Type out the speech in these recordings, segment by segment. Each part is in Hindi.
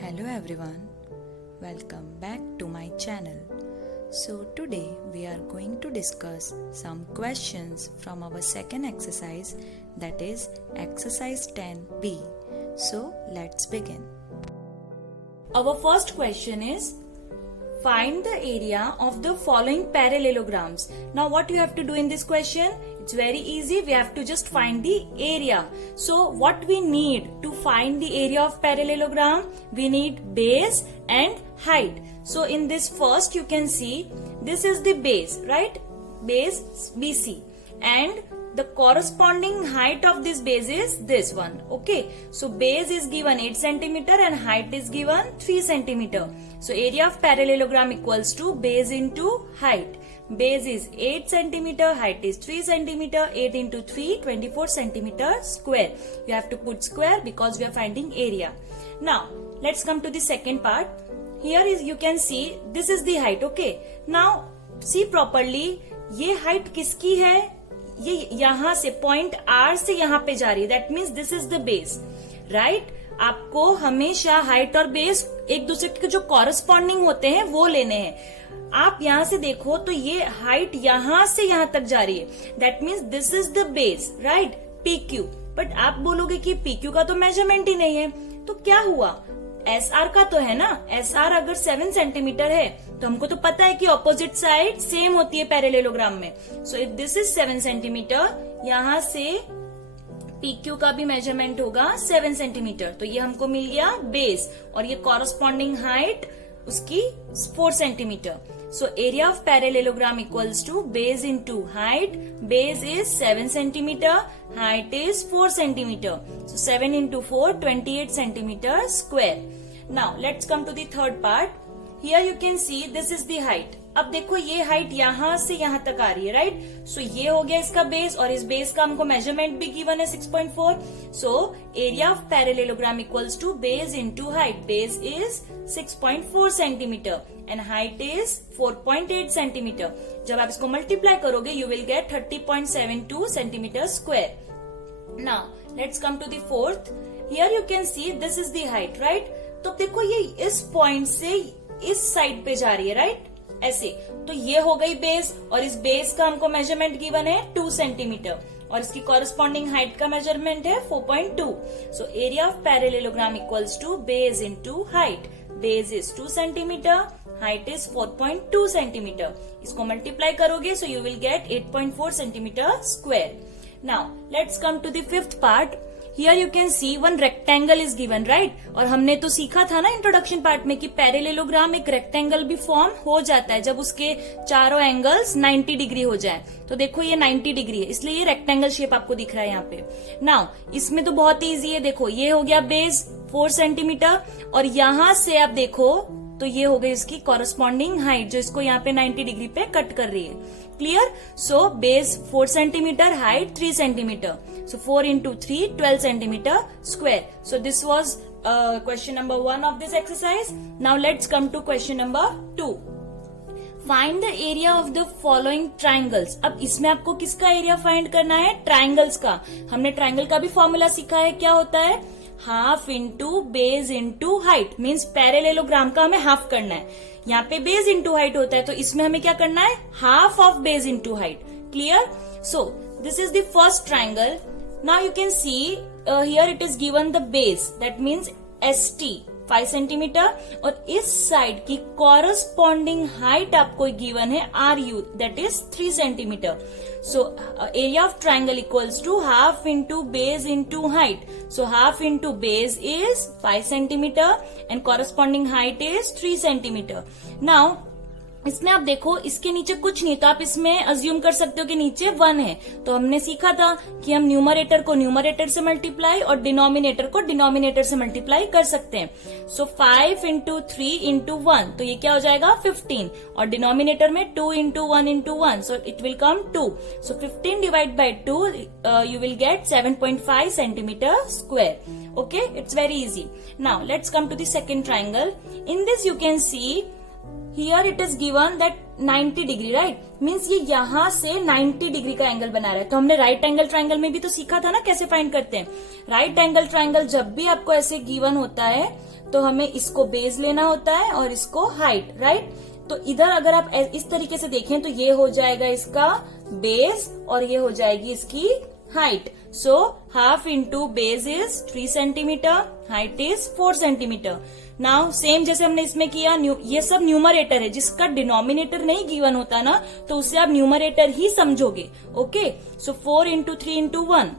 Hello everyone, welcome back to my channel. So today we are going to discuss some questions from our second exercise, that is exercise 10B. So let's begin. Our first question is, find the area of the following parallelograms. Now what you have to do in this question? It's very easy. We have to just find the area. So what we need to find the area of parallelogram? We need base and height. So in this first you can see this is the base, right? Base BC, and the corresponding height of this base is this one. Okay, so base is given 8 cm and height is given 3 cm. So area of parallelogram equals to base into height. Base is 8 cm, height is 3 cm, 8 into 3, 24 cm square. You have to put square because we are finding area. Now, let's come to the second part. Here is, you can see, this is the height, okay. Now, see properly, ये height किसकी है? ये यहाँ से पॉइंट R से यहाँ पे जा रही है. That means this is the base, right? आपको हमेशा हाइट और बेस एक दूसरे के जो कॉरेस्पॉन्डिंग होते हैं वो लेने हैं. आप यहाँ से देखो तो ये हाइट यहाँ से यहाँ तक जा रही है. That means this is the base, right? PQ. But आप बोलोगे कि PQ का तो मेजरमेंट ही नहीं है, तो क्या हुआ? SR का तो है ना. SR अगर 7 सेंटीमीटर है तो हमको तो पता है कि ऑपोजिट साइड सेम होती है पैरेललोग्राम में. So if this is 7 centimetre, यहाँ से PQ का भी मेजरमेंट होगा 7 सेंटीमीटर. तो ये हमको मिल गया बेस, और ये कॉरेस्पॉन्डिंग हाइट उसकी 4 centimetre. So area of parallelogram equals to base into height. Base is 7 centimetre, height is 4 centimetre. So 7 into 4, 28 centimetre square. Now let's come to the third part. Here you can see this is the height. अब देखो ये हाइट यहाँ से यहाँ तक आ रही है, राइट? सो ये हो गया इसका बेस, और इस बेस का हमको मेजरमेंट भी गिवन है 6.4. So area of parallelogram equals to base into height. Base is 6.4 centimetre and height is 4.8 centimetre. जब आप इसको मल्टीप्लाई करोगे you will get 30.72 centimetre square. Now let's come to the fourth. Here you can see this is the height, right? तो देखो ये इस पॉइंट से इस साइड पे जा रही है, राइट? ऐसे. तो ये हो गई बेस, और इस बेस का हमको मेजरमेंट गिवन है 2 सेंटीमीटर, और इसकी कॉरेस्पॉन्डिंग हाइट का मेजरमेंट है 4.2. So area of parallelogram equals to base into height. Base is 2 centimetre, height is 4.2 centimetre. इसको मल्टीप्लाई करोगे so you will get 8.4 centimetre square. Now let's come to the fifth part. Here you can see one rectangle is given, right? और हमने तो सीखा था ना इंट्रोडक्शन पार्ट में कि पैरेललोग्राम एक रेक्टेंगल भी फॉर्म हो जाता है जब उसके चारों एंगल्स 90 डिग्री हो जाए. तो देखो ये 90 डिग्री है, इसलिए ये रेक्टेंगल शेप आपको दिख रहा है यहाँ पे. नाउ इसमें तो बहुत इजी है. देखो ये हो गया बेस 4 सेंटीमीटर, और यहाँ से आप देखो तो ये हो गई इसकी कॉरेस्पॉन्डिंग हाइट जो इसको यहाँ पे 90 डिग्री पे कट कर रही है. Clear? So base 4 centimetre, height 3 centimetre. So 4 into 3, 12 centimeter square. So this was question number 1 of this exercise. Now let's come to question number 2. Find the area of the following triangles. अब इसमें आपको किसका एरिया फाइंड करना है? ट्राइंगल्स का. हमने ट्राइंगल का भी फॉर्मूला सीखा है. क्या होता है? Half into base into height. Means parallelogram का हमें हाफ करना है. यहाँ पे बेस इंटू हाइट होता है, तो इसमें हमें क्या करना है? Half of base into height. Clear? So this is the first triangle. Now you can see here it is given the base, that means ST 5 centimetre, और इस साइड की कॉरेस्पॉन्डिंग हाइट आपको गिवन है RU, that is 3 centimetre. So area of triangle equals to half into base into height. So half into base is 5 centimeter and corresponding height is 3 centimeter. Now इसमें आप देखो इसके नीचे कुछ नहीं, तो आप इसमें अज्यूम कर सकते हो कि नीचे 1 है. तो हमने सीखा था कि हम न्यूमरेटर को न्यूमरेटर से मल्टीप्लाई और डिनोमिनेटर को डिनोमिनेटर से मल्टीप्लाई कर सकते हैं. सो 5 into 3 into 1, तो ये क्या हो जाएगा? 15. और डिनोमिनेटर में 2 into 1 into 1, so it will come 2. So 15 divide by 2 you will get 7.5 centimetre square. Okay, it's very easy. Now let's come to the second triangle. In this you can see here it is given that 90 degree, right? Means ये यहाँ से 90 डिग्री का एंगल बना रहा है. तो हमने राइट एंगल ट्राइंगल में भी तो सीखा था ना कैसे फाइंड करते हैं. राइट एंगल ट्राइंगल जब भी आपको ऐसे गिवन होता है तो हमें इसको बेस लेना होता है और इसको हाइट, राइट। तो इधर अगर आप इस तरीके से देखें तो ये हो जाएगा इसका बेस और ये हो जाएगी इसकी height. So half into base is 3 centimetre, height is 4 centimetre. Now same जैसे हमने इसमें किया, ये सब न्यूमरेटर है, जिसका डिनोमिनेटर नहीं गिवन होता ना तो उसे आप न्यूमरेटर ही समझोगे। Okay, so 4 into 3 into 1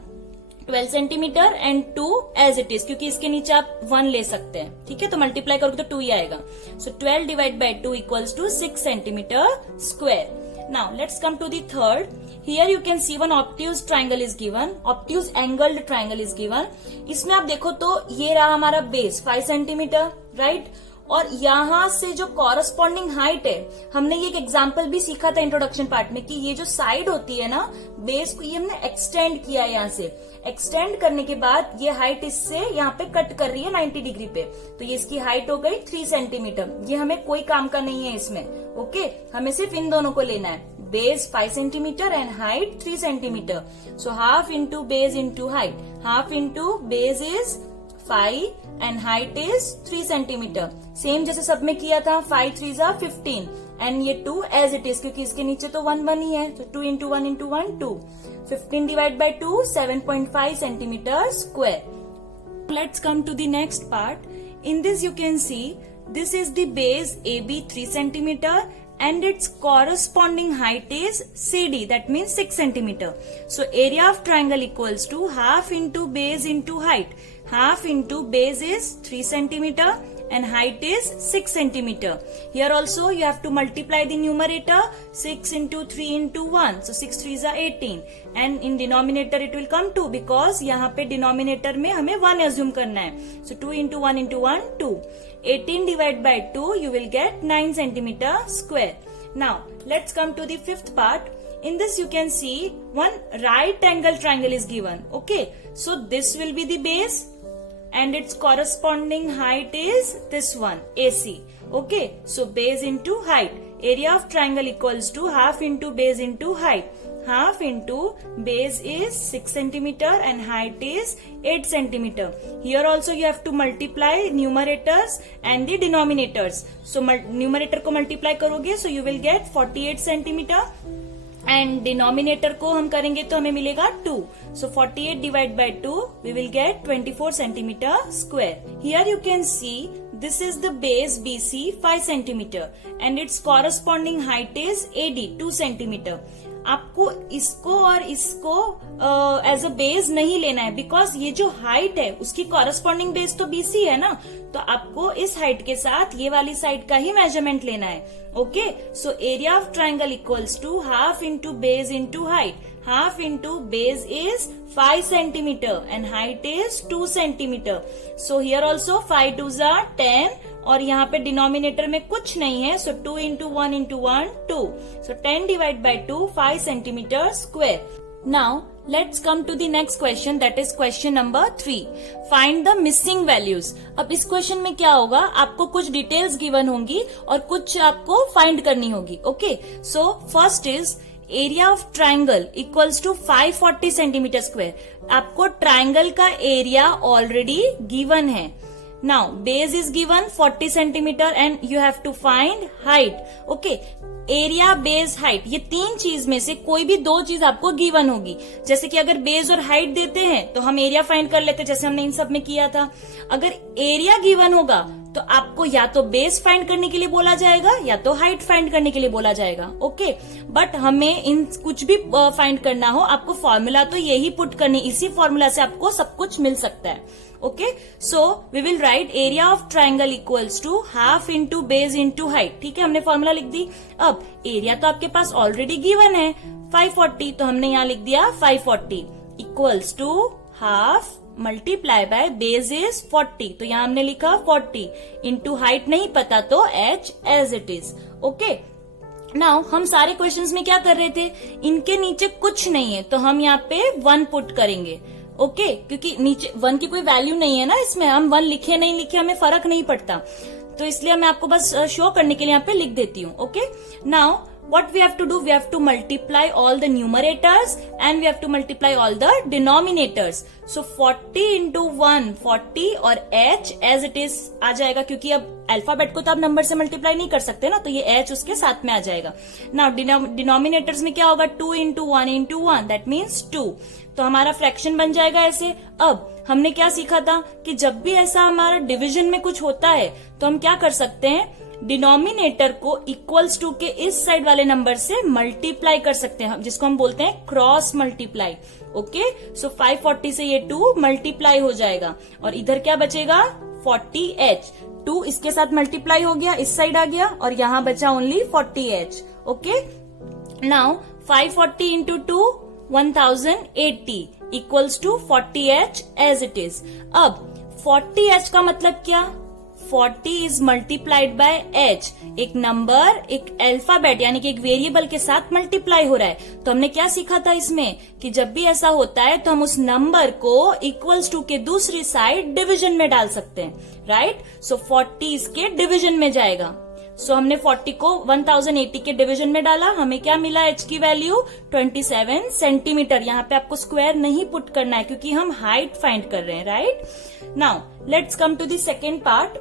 12 centimetre and 2 as it is, क्योंकि इसके नीचे आप 1 ले सकते हैं, ठीक है। तो मल्टीप्लाई करोगे तो 2 ही आएगा। So 12 divide by 2 equals to 6 centimetre square. Now let's come to the third. Here you can see one obtuse triangle is given, obtuse angled triangle is given. इसमें आप देखो तो ये रहा हमारा बेस 5 सेंटीमीटर, राइट। और यहाँ से जो कॉरस्पॉन्डिंग हाइट है, हमने ये एक एग्जाम्पल भी सीखा था इंट्रोडक्शन पार्ट में कि ये जो साइड होती है ना बेस को, ये हमने एक्सटेंड किया है। यहाँ से एक्सटेंड करने के बाद ये हाइट इससे यहाँ पे कट कर रही है 90 डिग्री पे, तो ये इसकी हाइट हो गई 3 सेंटीमीटर। ये हमें कोई काम का नहीं है इसमें। ओके, हमें सिर्फ इन दोनों को लेना है, base 5 centimetre and height 3 centimetre. So half into base into height, half into base is 5 and height is 3 centimetre. Same जैसे सब में किया था, 5 3 जा 15 एंड ये 2 एज इट इज, क्योंकि इसके नीचे तो 1 1 ही है। तो 2 into 1 into 1 2, 15 divide by 2 7.5 centimetre square. Let's come to the next part. In this you can see this is the base AB 3 centimetre and its corresponding height is CD, that means 6 centimeter. So area of triangle equals to half into base into height. Half into base is 3 centimeter and height is 6 centimeter. Here also you have to multiply the numerator, 6 into 3 into 1. So 6 3s are 18 and in denominator it will come 2 because यहाँ पे denominator में हमें 1 assume करना है. So 2 into 1 into 1 2. 18 divided by 2 you will get 9 centimeter square. Now let's come to the fifth part. In this you can see one right angle triangle is given. Okay, so this will be the base and its corresponding height is this one, AC. Okay, so base into height. Area of triangle equals to half into base into height. Half into base is 6 centimeter and height is 8 centimeter. Here also you have to multiply numerators and the denominators. So numerator को multiply करोगे so you will get 48 centimeter and denominator को हम करेंगे तो हमें मिलेगा 2. So 48 divided by 2 we will get 24 centimeter square. Here you can see this is the base BC 5 centimeter and its corresponding height is AD 2 centimeter. आपको इसको और इसको एज अ बेस नहीं लेना है बिकॉज ये जो हाइट है उसकी कॉरस्पॉन्डिंग बेस तो BC है ना, तो आपको इस हाइट के साथ ये वाली साइड का ही मेजरमेंट लेना है. Okay, so area of triangle equals to half into base into height. Half into base is 5 centimeter and height is 2 centimeter. So here also 5 2s are 10 और यहाँ पे डिनोमिनेटर में कुछ नहीं है. So 2 into 1 into 1 2. So 10 divided by 2 5 centimeter square. Now let's come to the next question, that is question number 3. Find the missing values. अब इस क्वेश्चन में क्या होगा, आपको कुछ डिटेल्स गिवन होंगी और कुछ आपको फाइंड करनी होगी. Okay, so first is area of triangle equals to 540 centimetre square. आपको ट्राइंगल का एरिया ऑलरेडी गिवन है. Now base is given 40 centimetre and you have to find height. Okay, area base height, ये तीन चीज में से कोई भी दो चीज आपको गिवन होगी. जैसे कि अगर बेस और हाइट देते हैं तो हम एरिया फाइंड कर लेते, जैसे हमने इन सब में किया था. अगर एरिया गिवन होगा तो आपको या तो बेस फाइंड करने के लिए बोला जाएगा या तो हाइट फाइंड करने के लिए बोला जाएगा. ओके, बट हमें इन कुछ भी फाइंड करना हो, आपको फॉर्मूला तो यही पुट करनी, इसी फॉर्मूला से आपको सब कुछ मिल सकता है. Okay, so we will write area of triangle equals to half into base into height. ठीक है, हमने फॉर्मूला लिख दी. अब एरिया तो आपके पास ऑलरेडी गिवन है 540, तो हमने यहाँ लिख दिया 540 equals to half multiply by base is 40, तो यहाँ हमने लिखा 40 इंटू हाइट नहीं पता तो h as it is. Okay, now हम सारे क्वेश्चंस में क्या कर रहे थे, इनके नीचे कुछ नहीं है तो हम यहाँ पे 1 पुट करेंगे. ओके, क्योंकि नीचे 1 की कोई वैल्यू नहीं है ना, इसमें हम 1 लिखे नहीं लिखे हमें फर्क नहीं पड़ता, तो इसलिए मैं आपको बस शो करने के लिए यहाँ पे लिख देती हूँ. Okay, now what we have to do? We have to multiply all the numerators and we have to multiply all the denominators. So 40 into 1 40 और h as it is आ जाएगा, क्योंकि अब अल्फाबेट को तो आप नंबर से मल्टीप्लाई नहीं कर सकते ना, तो ये h उसके साथ में आ जाएगा. नाउ डिनोमिनेटर्स में क्या होगा? 2 into 1 into 1 that means 2. तो हमारा फ्रैक्शन बन जाएगा ऐसे. अब हमने क्या सीखा था कि जब भी ऐसा हमारा डिवीजन में कुछ होता है तो हम क्या कर सकते हैं, डिनोमिनेटर को इक्वल्स टू के इस साइड वाले नंबर से मल्टीप्लाई कर सकते हैं, जिसको हम बोलते हैं क्रॉस मल्टीप्लाई. ओके, सो 540 से ये 2 मल्टीप्लाई हो जाएगा और इधर क्या बचेगा? 40h. 2 इसके साथ मल्टीप्लाई हो गया, इस साइड आ गया और यहां बचा only 40h. Okay, now 540 into 2 1080 equals to 40h as it is. अब 40h का मतलब क्या? 40 इज मल्टीप्लाइड बाय h. एक नंबर एक अल्फाबेट यानी कि एक वेरिएबल के साथ मल्टीप्लाई हो रहा है. तो हमने क्या सीखा था इसमें कि जब भी ऐसा होता है तो हम उस नंबर को इक्वल्स टू के दूसरी साइड डिवीजन में डाल सकते हैं. राइट, सो 40 इसके डिवीजन में जाएगा. सो हमने 40 को 1080 के डिवीजन में डाला, हमें क्या मिला? h की वैल्यू 27 सेंटीमीटर. यहाँ पे आपको स्क्वायर नहीं पुट करना है क्योंकि हम हाइट फाइंड कर रहे हैं. Right, now let's come to the second part.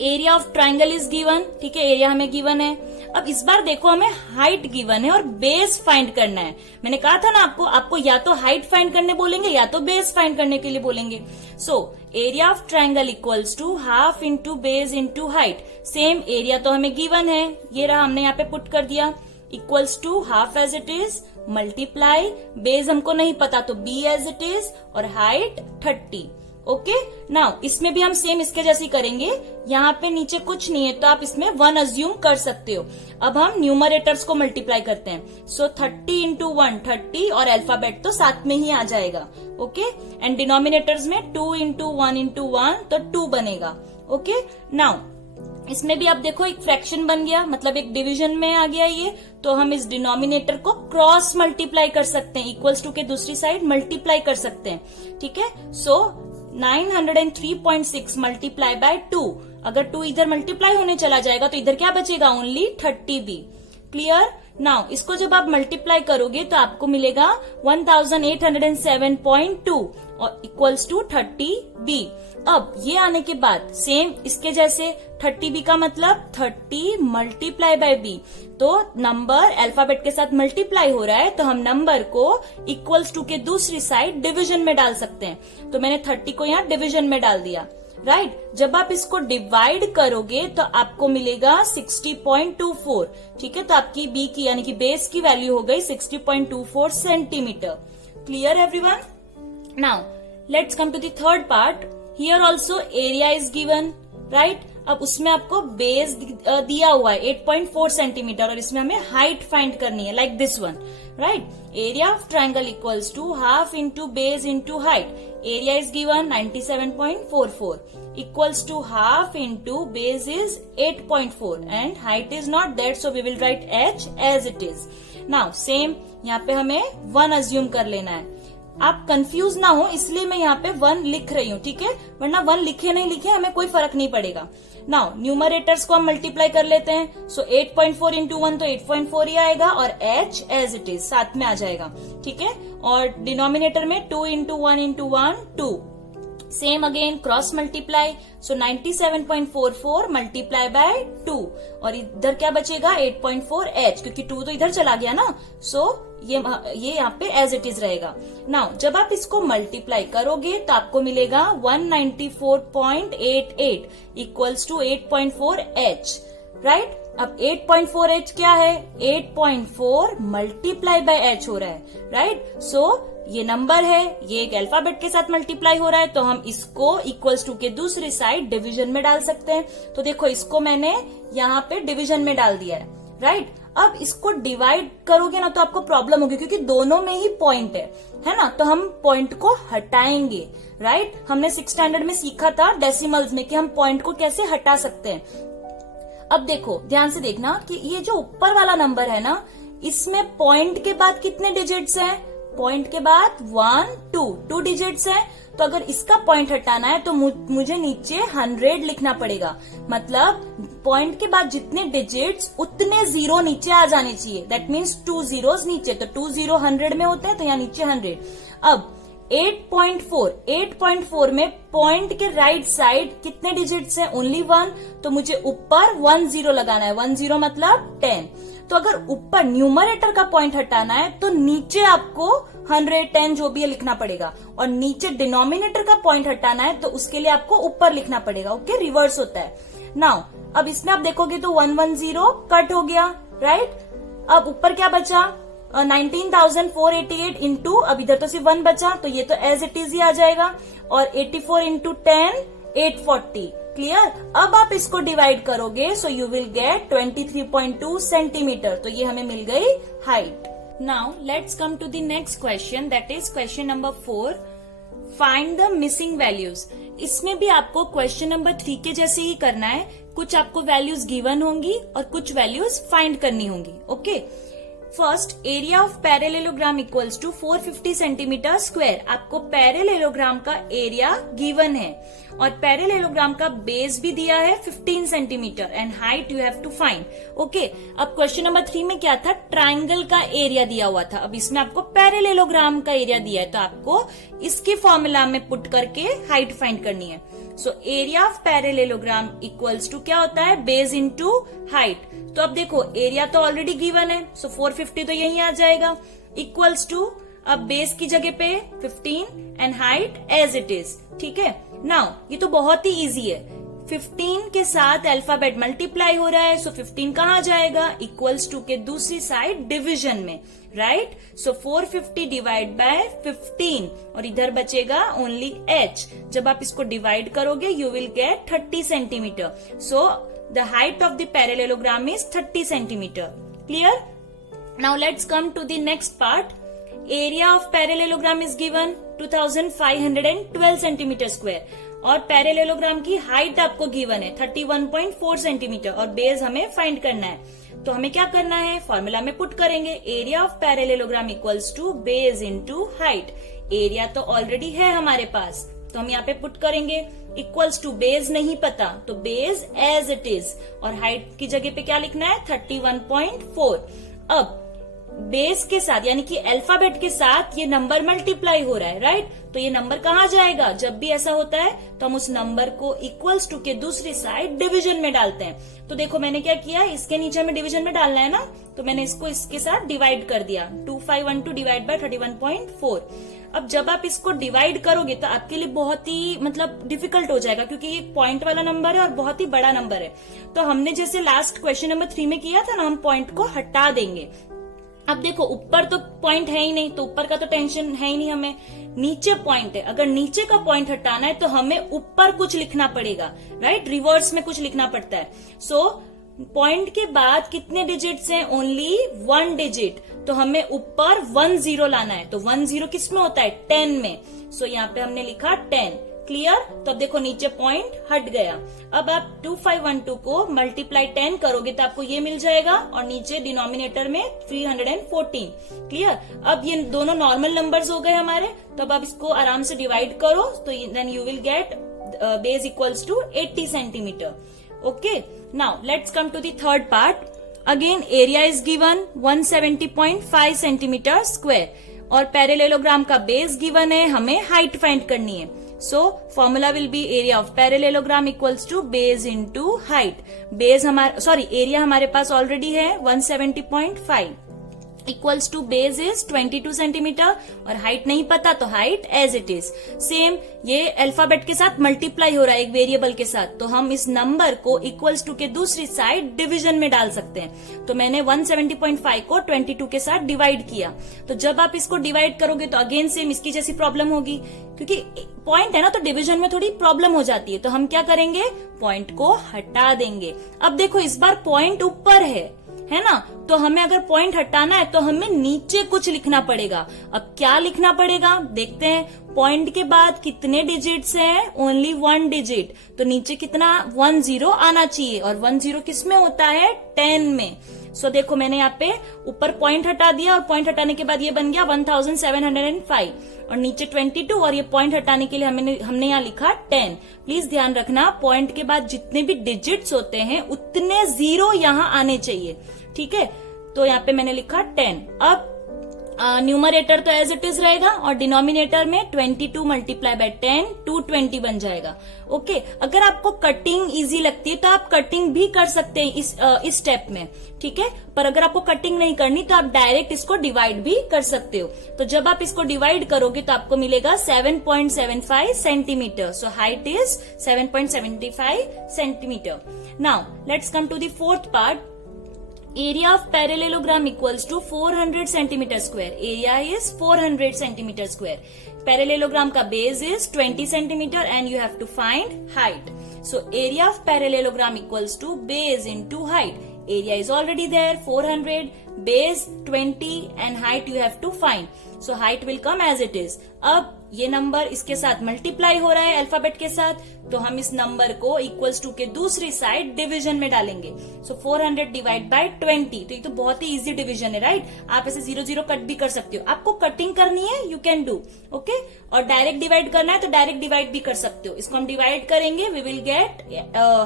Area of triangle is given. ठीक है, एरिया हमें गिवन है. अब इस बार देखो हमें हाइट गिवन है और बेस फाइंड करना है. मैंने कहा था ना आपको या तो हाइट फाइंड करने बोलेंगे या तो बेस फाइंड करने के लिए बोलेंगे. So area of triangle equals to half into base into height. Same area तो हमें गिवन है, ये रहा, हमने यहाँ पे पुट कर दिया. Equals to half as it is multiply base हमको नहीं पता तो b एज इट इज और हाइट 30. ओके, नाउ इसमें भी हम सेम इसके जैसे करेंगे. यहाँ पे नीचे कुछ नहीं है तो आप इसमें 1 अज्यूम कर सकते हो. अब हम न्यूमरेटर्स को मल्टीप्लाई करते हैं. सो 30 इंटू 1 30 और अल्फाबेट तो साथ में ही आ जाएगा. ओके, एंड डिनोमिनेटर्स में 2 इंटू 1 इंटू 1 तो 2 बनेगा. ओके, नाउ इसमें भी आप देखो एक फ्रैक्शन बन गया, मतलब एक डिवीजन में आ गया ये. तो हम इस डिनोमिनेटर को क्रॉस मल्टीप्लाई कर सकते हैं, इक्वल्स टू के दूसरी साइड मल्टीप्लाई कर सकते हैं. ठीक है, सो 903.6 मल्टीप्लाई बाय 2. अगर 2 इधर मल्टीप्लाई होने चला जाएगा तो इधर क्या बचेगा? Only 30b. क्लियर? नाउ इसको जब आप मल्टीप्लाई करोगे तो आपको मिलेगा 1807.2 और इक्वल्स टू 30b. अब ये आने के बाद सेम इसके जैसे 30b का मतलब 30 मल्टीप्लाई बाय b. तो नंबर अल्फाबेट के साथ मल्टीप्लाई हो रहा है तो हम नंबर को इक्वल्स टू के दूसरी साइड डिवीजन में डाल सकते हैं. तो मैंने 30 को यहाँ डिवीजन में डाल दिया. राइट, जब आप इसको डिवाइड करोगे तो आपको मिलेगा 60.24. ठीक है, तो आपकी b की यानी कि बेस की वैल्यू हो गई 60.24 centimetre. Clear everyone? Now let's come to the third part. Here also area is given. Right, अब उसमें आपको बेस दिया हुआ है 8.4 सेंटीमीटर और इसमें हमें हाइट फाइंड करनी है, like this one. Right, area of triangle equals to half into base into height. Area is given 97.44 equals to half into base is 8.4 and height is not that, so we will write h as it is. Now same यहाँ पे हमें 1 अज्यूम कर लेना है. आप कंफ्यूज ना हो इसलिए मैं यहाँ पे 1 लिख रही हूँ. ठीक है, वरना 1 लिखे नहीं लिखे हमें कोई फर्क नहीं पड़ेगा. नाउ न्यूमरेटर्स को हम मल्टीप्लाई कर लेते हैं. सो 8.4 इंटू 1 तो 8.4 ही आएगा और h एज इट इज साथ में आ जाएगा. ठीक है, और डिनोमिनेटर में 2 into 1 into 1 2. Same again cross multiply. So 97.44 multiply by 2 और इधर क्या बचेगा? 8.4h, क्योंकि 2 तो इधर चला गया ना. सो ये यहाँ पे एज इट इज रहेगा. नाउ जब आप इसको मल्टीप्लाई करोगे तो आपको मिलेगा 194.88 इक्वल्स टू 8.4h. राइट, अब 8.4h क्या है? 8.4 मल्टीप्लाई बाय h हो रहा है. राइट, सो ये नंबर है, ये एक अल्फाबेट के साथ मल्टीप्लाई हो रहा है तो हम इसको इक्वल्स टू के दूसरी साइड डिवीजन में डाल सकते हैं. तो देखो इसको मैंने यहाँ पे डिवीजन में डाल दिया है. राइट, अब इसको डिवाइड करोगे ना तो आपको प्रॉब्लम होगी क्योंकि दोनों में ही पॉइंट है ना, तो हम पॉइंट को हटाएंगे. राइट, हमने 6th स्टैंडर्ड में सीखा था डेसिमल्स में कि हम पॉइंट को कैसे हटा सकते हैं. अब देखो ध्यान से देखना कि ये जो ऊपर वाला नंबर है ना, इसमें पॉइंट के बाद कितने डिजिट्स हैं? पॉइंट के बाद 1 2 2 डिजिट्स है, तो अगर इसका पॉइंट हटाना है तो मुझे नीचे 100 लिखना पड़ेगा। मतलब पॉइंट के बाद जितने डिजिट्स उतने जीरो नीचे आ जाने चाहिए। दैट मीन्स 2 जीरोस नीचे, तो 2 0 100 में होते हैं, तो यहाँ नीचे 100। अब 8.4 में पॉइंट के राइट साइड कितने डिजिट्स हैं? ओनली 1, तो मुझे ऊपर 1 0 लगाना है। 1 0 मतलब 10। तो अगर ऊपर न्यूमरेटर का पॉइंट हटाना है तो नीचे आपको 110 जो भी है लिखना पड़ेगा, और नीचे डिनोमिनेटर का पॉइंट हटाना है तो उसके लिए आपको ऊपर लिखना पड़ेगा। ओके, रिवर्स होता है। नाउ अब इसमें आप देखोगे तो 110 कट हो गया, राइट। अब ऊपर क्या बचा? 19,488 इंटू, अब इधर तो सिर्फ 1 बचा, तो ये तो एज इट इज ही आ जाएगा, और 84 इंटू 10 840। क्लियर। अब आप इसको डिवाइड करोगे so you will get 23.2 centimetre. तो ये हमें मिल गई height. Now let's come to the next question, that is question number 4, find the missing values. इसमें भी आपको क्वेश्चन नंबर 3 के जैसे ही करना है। कुछ आपको वैल्यूज गिवन होंगी और कुछ वैल्यूज फाइंड करनी होंगी। Okay, first, area of parallelogram equals to 450 centimetre square. आपको पैरेलेलोग्राम का एरिया गिवन है और पैरेलेलोग्राम का बेस भी दिया है 15 centimetre and height you have to find. Okay, अब क्वेश्चन नंबर 3 में क्या था? ट्राइंगल का एरिया दिया हुआ था। अब इसमें आपको पैरेलेलोग्राम का एरिया दिया है, तो आपको इसके फॉर्मूला में पुट करके हाइट फाइंड करनी है। So area of parallelogram equals to क्या होता है? Base into height. तो अब देखो एरिया तो ऑलरेडी गिवन है, सो 450 तो यही आ जाएगा, इक्वल्स टू, अब बेस की जगह पे 15 and height as it is. ठीक है, नाउ ये तो बहुत ही इजी है। 15 के साथ अल्फाबेट मल्टीप्लाई हो रहा है, सो 15 कहाँ जाएगा? इक्वल्स टू के दूसरी साइड डिवीजन में, राइट। सो 450 डिवाइड बाय 15 और इधर बचेगा ओनली h। जब आप इसको डिवाइड करोगे you will get 30 centimetre. So the height of the parallelogram is 30 centimetre. Clear. Now let's come to the next part. Area of parallelogram is given 2512 centimetre square और पैरेलेलोग्राम की हाइट आपको गिवन है 31.4 सेंटीमीटर और बेस हमें फाइंड करना है। तो हमें क्या करना है? फॉर्मूला में पुट करेंगे, area of parallelogram equals to base into height. Area तो ऑलरेडी है हमारे पास, तो हम यहाँ पे पुट करेंगे, इक्वल्स टू बेस नहीं पता तो बेस एज इट इज, और हाइट की जगह पे क्या लिखना है? 31.4। अब बेस के साथ यानी कि अल्फाबेट के साथ ये नंबर मल्टीप्लाई हो रहा है, राइट। तो ये नंबर कहाँ जाएगा? जब भी ऐसा होता है तो हम उस नंबर को इक्वल्स टू के दूसरी साइड डिवीजन में डालते हैं। तो देखो मैंने क्या किया, इसके नीचे हमें डिवीजन में डालना है ना, तो मैंने इसको इसके साथ डिवाइड कर दिया। 2512 डिवाइड बाय 31.4। अब जब आप इसको डिवाइड करोगे तो आपके लिए बहुत ही डिफिकल्ट हो जाएगा, क्योंकि ये पॉइंट वाला नंबर है और बहुत ही बड़ा नंबर है। तो हमने जैसे लास्ट क्वेश्चन नंबर 3 में किया था ना, हम पॉइंट को हटा देंगे। अब देखो ऊपर तो पॉइंट है ही नहीं, तो ऊपर का तो टेंशन है ही नहीं हमें, नीचे पॉइंट है। अगर नीचे का पॉइंट हटाना है तो हमें ऊपर कुछ लिखना पड़ेगा, राइट। रिवर्स में कुछ लिखना पड़ता है। सो पॉइंट के बाद कितने डिजिट्स हैं? ओनली 1 डिजिट, तो हमें ऊपर 1 0 लाना है। तो 1 0 किस में होता है? 10 में। सो यहाँ पे हमने लिखा 10। क्लियर। तो अब देखो नीचे पॉइंट हट गया। अब आप 2512 को मल्टीप्लाई 10 करोगे तो आपको ये मिल जाएगा और नीचे डिनोमिनेटर में 314। क्लियर। अब ये दोनों नॉर्मल नंबर्स हो गए हमारे, तो अब आप इसको आराम से डिवाइड करो तो then you will get base equals to 80 centimetre. Okay, now let's come to the third part. Again area is given 170.5 centimetre square और पैरेलेलोग्राम का बेस गिवन है, हमें हाइट फाइंड करनी है। So formula will be area of parallelogram equals to base into height. Base area हमारे पास ऑलरेडी है 170.5 equals to base is 22 centimetre और हाइट नहीं पता तो height as it is. Same ये अल्फाबेट के साथ मल्टीप्लाई हो रहा है एक वेरिएबल के साथ, तो हम इस नंबर को इक्वल्स टू के दूसरी साइड डिवीजन में डाल सकते हैं। तो मैंने 170.5 को 22 के साथ डिवाइड किया। तो जब आप इसको डिवाइड करोगे तो अगेन सेम इसकी जैसी प्रॉब्लम होगी, क्योंकि पॉइंट है ना, तो डिवीजन में थोड़ी प्रॉब्लम हो जाती है। तो हम क्या करेंगे? पॉइंट को हटा देंगे। अब देखो इस बार पॉइंट ऊपर है ना, तो हमें अगर पॉइंट हटाना है तो हमें नीचे कुछ लिखना पड़ेगा। अब क्या लिखना पड़ेगा देखते हैं। पॉइंट के बाद कितने डिजिट्स हैं? ओनली 1 डिजिट, तो नीचे कितना? 1 0 आना चाहिए और 1 0 किस में होता है? 10 में। सो देखो मैंने यहाँ पे ऊपर पॉइंट हटा दिया और पॉइंट हटाने के बाद ये बन गया 1705 और नीचे 22 और ये पॉइंट हटाने के लिए हमने यहाँ लिखा 10। प्लीज ध्यान रखना पॉइंट के बाद जितने भी डिजिट्स होते हैं उतने 0 यहाँ आने चाहिए, ठीक है। तो यहाँ पे मैंने लिखा 10। अब न्यूमरेटर तो एज इट इज रहेगा और डिनोमिनेटर में 22 मल्टीप्लाई बाय 10 220 बन जाएगा। ओके, अगर आपको कटिंग इजी लगती है तो आप कटिंग भी कर सकते हैं इस स्टेप में, ठीक है। पर अगर आपको कटिंग नहीं करनी तो आप डायरेक्ट इसको डिवाइड भी कर सकते हो। तो जब आप इसको डिवाइड करोगे तो आपको मिलेगा 7.75 centimetre. So height is 7.75 centimetre. Now let's come to the fourth part. Area of parallelogram equals to 400 centimeter square. Area is 400 centimeter square. Parallelogram का base is 20 centimeter and you have to find height. So area of parallelogram equals to base into height. Area is already there 400, base 20 and height you have to find. So height will come as it is. अब ये नंबर इसके साथ मल्टीप्लाई हो रहा है अल्फाबेट के साथ, तो हम इस नंबर को इक्वल्स टू के दूसरी साइड डिवीजन में डालेंगे। सो 400 डिवाइड बाय 20, तो ये तो बहुत ही इजी डिवीजन है, राइट। आप ऐसे 0 कट भी कर सकते हो। आपको कटिंग करनी है यू कैन डू, ओके। और डायरेक्ट डिवाइड करना है तो डायरेक्ट डिवाइड भी कर सकते हो। इसको हम डिवाइड करेंगे, we will get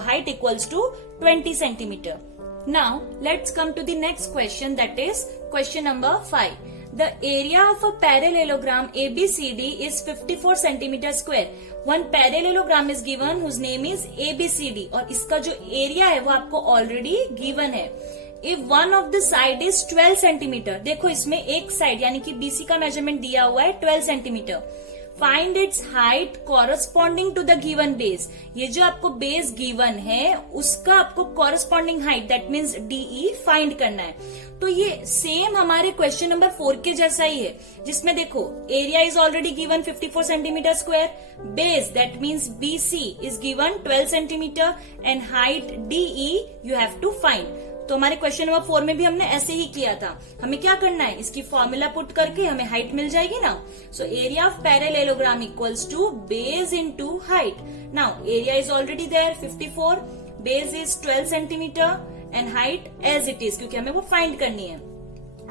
height equals to 20 centimetre. Now let's come to the next question, that is question number 5. The area of a parallelogram ABCD is 54 centimeter square. One parallelogram is given whose name is ABCD और इसका जो एरिया है वो आपको ऑलरेडी गिवन है। If one of the side is 12 centimeter, देखो इसमें एक साइड यानी कि BC का मेजरमेंट दिया हुआ है 12 centimetre. Find its height corresponding to the given base. ये जो आपको बेस गिवन है उसका आपको corresponding height that means DE find करना है। तो ये सेम हमारे क्वेश्चन नंबर 4 के जैसा ही है, जिसमें देखो area is already given 54 centimetre square, base that means BC is given 12 centimetre and height DE you have to find. तो हमारे क्वेश्चन नंबर 4 में भी हमने ऐसे ही किया था। हमें क्या करना है, इसकी फॉर्मूला पुट करके हमें हाइट मिल जाएगी ना। So area of parallelogram equals to base into height. Now area is already there 54, base is 12 centimetre and height as it is, क्योंकि हमें वो फाइंड करनी है।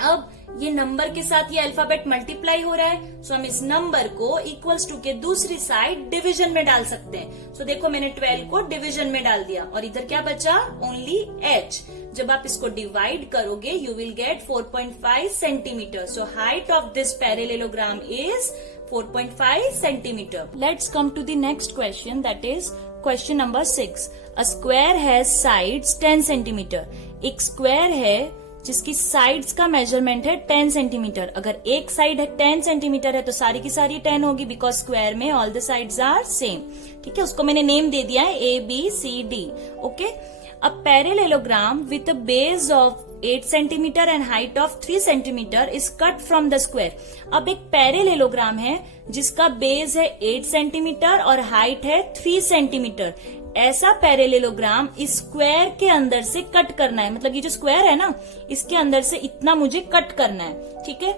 अब ये नंबर के साथ ये अल्फाबेट मल्टीप्लाई हो रहा है, सो हम इस नंबर को इक्वल्स टू के दूसरी साइड डिवीजन में डाल सकते हैं। सो देखो मैंने 12 को डिवीजन में डाल दिया और इधर क्या बचा, ओनली H। जब आप इसको डिवाइड करोगे you will get 4.5 centimetre. So height of this parallelogram is 4.5 centimetre. Let's come to the next question, that is question number 6। A square has sides 10 centimetre. एक स्क्वायर है जिसकी साइड्स का मेजरमेंट है 10 सेंटीमीटर। अगर एक साइड है 10 सेंटीमीटर है तो सारी की सारी 10 होगी, बिकॉज स्क्वायर में all the sides are same, ठीक है। उसको मैंने नेम दे दिया है ABCD, okay. A parallelogram with a base of 8 centimetre and height of 3 centimetre is cut from the square. अब एक पैरेललोग्राम है जिसका बेस है 8 सेंटीमीटर और हाइट है 3 सेंटीमीटर। ऐसा पैरेललोग्राम इस स्क्वायर के अंदर से कट करना है, मतलब ये जो स्क्वायर है ना इसके अंदर से इतना मुझे कट करना है, ठीक है।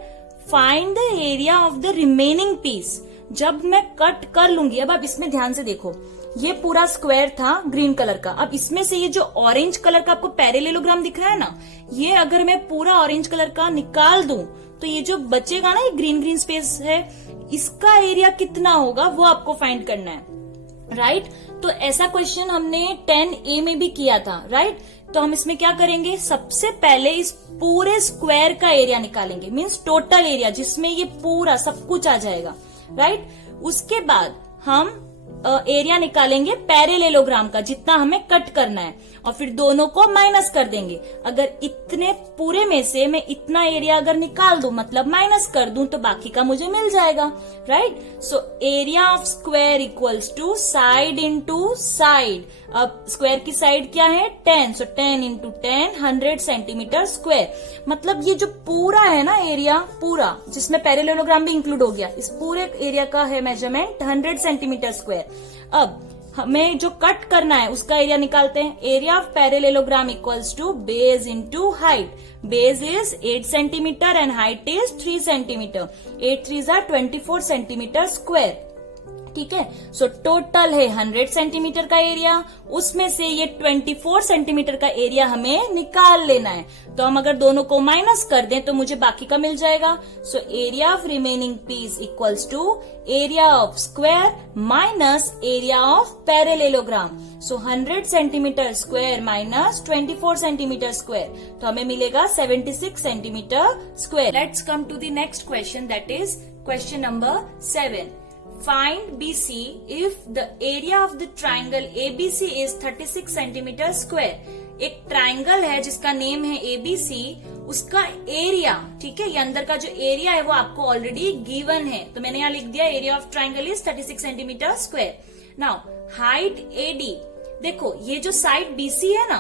Find the area of the remaining piece. जब मैं कट कर लूंगी, अब आप इसमें ध्यान से देखो, ये पूरा स्क्वायर था ग्रीन कलर का। अब इसमें से ये जो ऑरेंज कलर का आपको पैरेललोग्राम दिख रहा है ना, ये अगर मैं पूरा ऑरेंज कलर का निकाल दूं तो ये जो बचेगा ना, ये ग्रीन ग्रीन स्पेस है, इसका एरिया कितना होगा वो आपको फाइंड करना है, राइट। तो ऐसा क्वेश्चन हमने 10A में भी किया था, राइट। तो हम इसमें क्या करेंगे, सबसे पहले इस पूरे स्क्वायर का एरिया निकालेंगे, मींस टोटल एरिया जिसमें ये पूरा सब कुछ आ जाएगा, राइट। उसके बाद हम एरिया निकालेंगे पैरेललोग्राम का, जितना हमें कट करना है, और फिर दोनों को माइनस कर देंगे। अगर इतने पूरे में से मैं इतना एरिया अगर निकाल दूं, मतलब माइनस कर दूं, तो बाकी का मुझे मिल जाएगा, right. So area of square equals to side into side. अब स्क्वायर की साइड क्या है 10, सो 10 इंटू 10 100 सेंटीमीटर स्क्वायर। मतलब ये जो पूरा है ना एरिया, पूरा जिसमें पैरेललोग्राम भी इंक्लूड हो गया, इस पूरे एरिया का है मेजरमेंट 100 सेंटीमीटर स्क्वायर। अब हमें जो कट करना है उसका एरिया निकालते हैं। Area of parallelogram equals to base into height. Base is 8 centimetre and height is 3 centimetre. 8 3 24 centimetre square, ठीक है। सो टोटल है 100 सेंटीमीटर का एरिया, उसमें से ये 24 सेंटीमीटर का एरिया हमें निकाल लेना है। तो हम अगर दोनों को माइनस कर दें तो मुझे बाकी का मिल जाएगा। So area of remaining piece equals to area of square minus area of parallelogram. So 100 centimetre square minus 24 centimetre square, तो हमें मिलेगा 76 centimetre square. Let's come to the next question, that is question number 7. Find BC if the area of the triangle ABC is 36 centimetre square. एक ट्राइंगल है जिसका नेम है ABC, उसका एरिया, ठीक है, ये अंदर का जो एरिया है वो आपको ऑलरेडी गिवन है, तो मैंने यहाँ लिख दिया area of triangle is 36 centimetre square. Now height AD, देखो ये जो साइड BC है ना,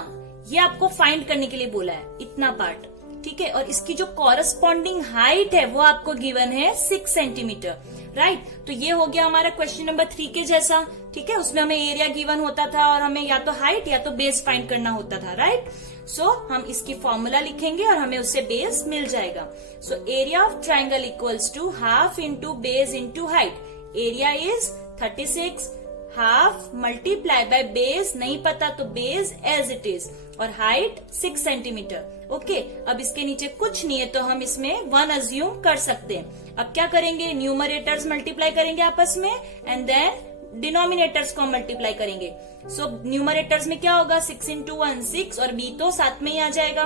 ये आपको फाइंड करने के लिए बोला है, इतना पार्ट, ठीक है, और इसकी जो कॉरस्पॉन्डिंग हाइट है वो आपको गिवन है 6 सेंटीमीटर, राइट। तो ये हो गया हमारा क्वेश्चन नंबर 3 के जैसा, ठीक है, उसमें हमें एरिया गिवन होता था और हमें या तो हाइट या तो बेस फाइंड करना होता था, राइट। सो हम इसकी फॉर्मूला लिखेंगे और हमें उससे बेस मिल जाएगा। So area of triangle equals to half into base into height. Area is 36, half multiply by base नहीं पता तो बेस एज इट इज, और हाइट 6 सेंटीमीटर। ओके, अब इसके नीचे कुछ नहीं है तो हम इसमें 1 अज्यूम कर सकते हैं। अब क्या करेंगे, न्यूमरेटर्स मल्टीप्लाई करेंगे आपस में एंड देन डिनोमिनेटर्स को मल्टीप्लाई करेंगे। सो न्यूमरेटर्स में क्या होगा, 6 इंटू 1 6, और b तो साथ में ही आ जाएगा,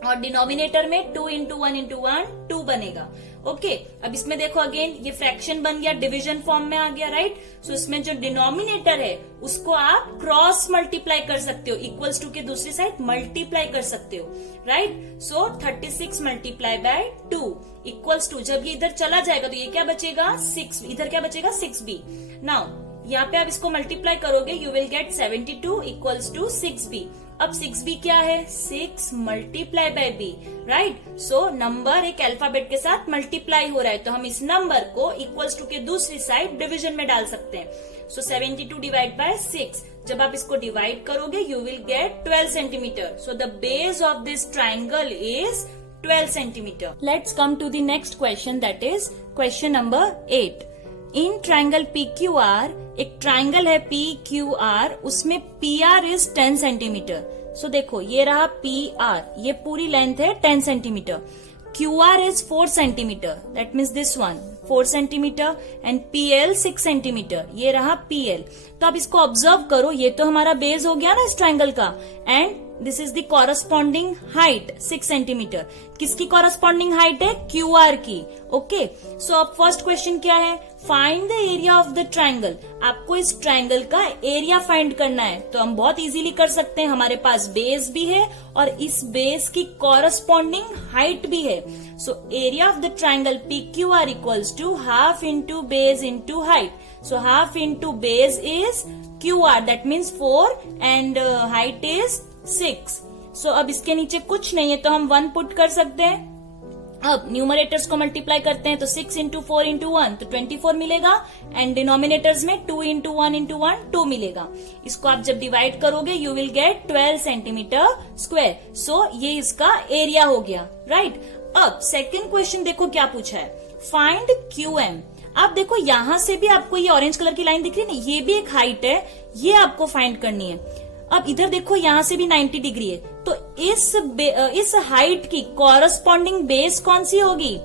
और डिनोमिनेटर में 2 इंटू 1 इंटू 1 2 बनेगा। ओके, अब इसमें देखो अगेन ये फ्रैक्शन बन गया, डिवीजन फॉर्म में आ गया, राइट। सो इसमें जो डिनोमिनेटर है उसको आप क्रॉस मल्टीप्लाई कर सकते हो, इक्वल्स टू के दूसरी साइड मल्टीप्लाई कर सकते हो, right. So 36 multiply by 2 equals to, जब ये इधर चला जाएगा तो ये क्या बचेगा 6, इधर क्या बचेगा 6b। नाउ यहाँ पे आप इसको मल्टीप्लाई करोगे, you will get 72 equals to 6b। अब 6b क्या है, 6 multiply by b, right. So number एक अल्फाबेट के साथ मल्टीप्लाई हो रहा है, तो हम इस नंबर को इक्वल्स टू के दूसरी साइड डिवीजन में डाल सकते हैं। सो 72 डिवाइड बाय 6, जब आप इसको डिवाइड करोगे you will get 12 centimetre. So the base of this triangle is 12 centimetre. Let's come to the next question, that is question number 8. In triangle PQR, एक ट्राइंगल है PQR, उसमें PR इज 10 सेंटीमीटर। सो देखो ये रहा PR, ये पूरी लेंथ है 10 centimetre. QR is 4 centimetre, that means this one 4 centimetre, and PL 6 centimetre, ये रहा PL। तो आप इसको ऑब्जर्व करो, ये तो हमारा बेस हो गया ना इस ट्राइंगल का, and this is the corresponding height 6 centimetre. किसकी कॉरस्पॉन्डिंग हाइट है, QR की। ओके, सो अब फर्स्ट क्वेश्चन क्या है, find the area of the triangle. आपको इस ट्राइंगल का एरिया फाइंड करना है, तो हम बहुत इजीली कर सकते हैं, हमारे पास बेस भी है और इस बेस की कॉरस्पॉन्डिंग हाइट भी है। So area of the triangle PQR equals to half into base into height. So half into base is QR, that means 4, and height is 6। So अब इसके नीचे कुछ नहीं है तो हम 1 पुट कर सकते हैं। अब न्यूमरेटर्स को मल्टीप्लाई करते हैं तो 6 इंटू 4 इंटू 1 तो 24 मिलेगा, एंड डिनोमिनेटर्स में 2 इंटू 1 इंटू 1 2 मिलेगा। इसको आप जब डिवाइड करोगे you will get 12 centimetre square. सो ये इसका एरिया हो गया, राइट। अब सेकेंड क्वेश्चन देखो क्या पूछा है, फाइंड QM। आप देखो यहां से भी आपको ये ऑरेंज कलर की लाइन दिख रही है ना, ये भी एक हाइट है, ये आपको फाइंड करनी है। अब इधर देखो यहां से भी 90 डिग्री है, तो इस हाइट की कॉरस्पॉन्डिंग बेस कौन सी होगी,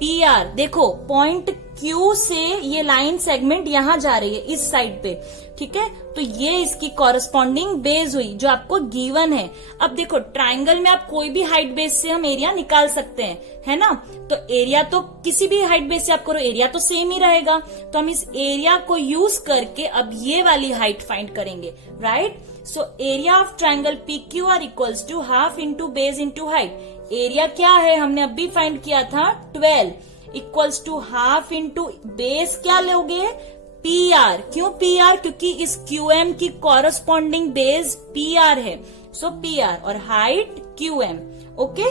PR। देखो पॉइंट Q से ये लाइन सेगमेंट यहां जा रही है इस साइड पे, ठीक है, तो ये इसकी कॉरस्पॉन्डिंग बेस हुई जो आपको गिवन है। अब देखो ट्राइंगल में आप कोई भी हाइट बेस से हम एरिया निकाल सकते हैं, है ना, तो एरिया तो किसी भी हाइट बेस से आप करो एरिया तो सेम ही रहेगा, तो हम इस एरिया को यूज करके अब ये वाली हाइट फाइंड करेंगे, right. So area of triangle PQR equals to half into base into height. Area क्या है, हमने अभी फाइंड किया था 12, equals to half into base क्या लोगे, PR। क्यों PR, क्योंकि इस QM की कॉरस्पॉन्डिंग बेस PR है, सो PR, और height QM। Okay,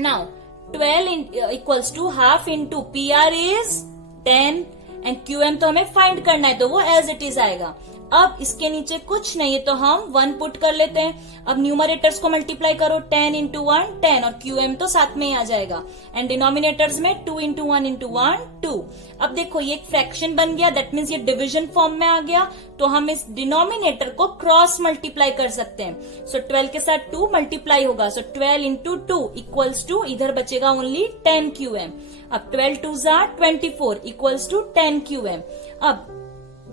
now 12 equals to half into PR is 10, and QM तो हमें फाइंड करना है तो वो एज इट इज आएगा। अब इसके नीचे कुछ नहीं है तो हम 1 पुट कर लेते हैं। अब न्यूमरेटर्स को मल्टीप्लाई करो, 10 इंटू 1 10 और QM तो साथ में ही आ जाएगा। एंड डिनोमिनेटर्स में 2 इंटू 1 इंटू 1 2। अब देखो ये एक फ्रैक्शन बन गया, दैट मीन्स ये डिविजन फॉर्म में आ गया, तो हम इस डिनोमिनेटर को क्रॉस मल्टीप्लाई कर सकते हैं। सो 12 के साथ 2 मल्टीप्लाई होगा, सो 12 इंटू 2 इक्वल्स टू, इधर बचेगा ओनली 10 QM। अब 12 2 24 इक्वल्स टू 10 QM। अब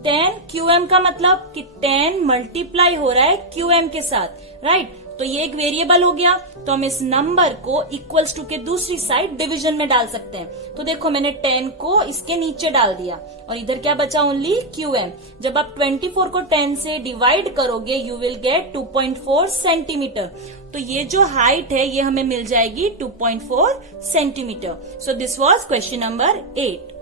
10 QM का मतलब कि 10 मल्टीप्लाई हो रहा है QM के साथ, राइट? तो ये एक वेरिएबल हो गया, तो हम इस नंबर को इक्वल्स टू के दूसरी साइड डिवीजन में डाल सकते हैं। तो देखो मैंने 10 को इसके नीचे डाल दिया और इधर क्या बचा, ओनली QM। जब आप 24 को 10 से डिवाइड करोगे यू विल गेट 2.4 सेंटीमीटर। तो ये जो हाइट है ये हमें मिल जाएगी 2.4 centimetre. So this was question number 8।